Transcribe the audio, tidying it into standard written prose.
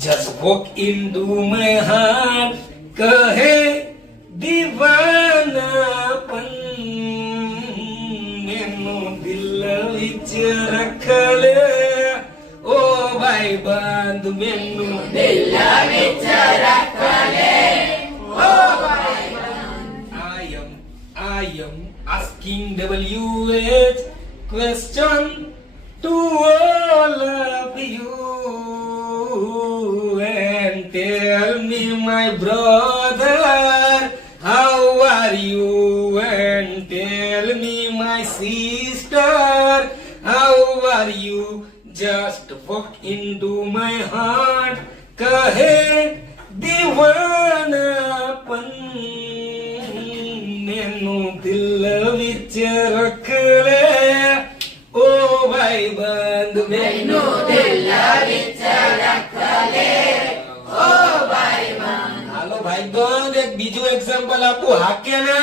Just walk into my heart, कहे दीवानापन मैनू दिल विच रख ले ओ भाई बंद मैनू दिल विच रख ले ओ भाई बंद I am asking WH question to all of you and tell me my brother how are you and tell me my sister how are you just walk into my heart kahe दीवानापन मैनू दिल विच रख ले ओ भाई बंद मैनू दिल विच रख ले ओ भाई बंद हालो भाई बंद एक बीजू एग्जांपल आपको हाके ना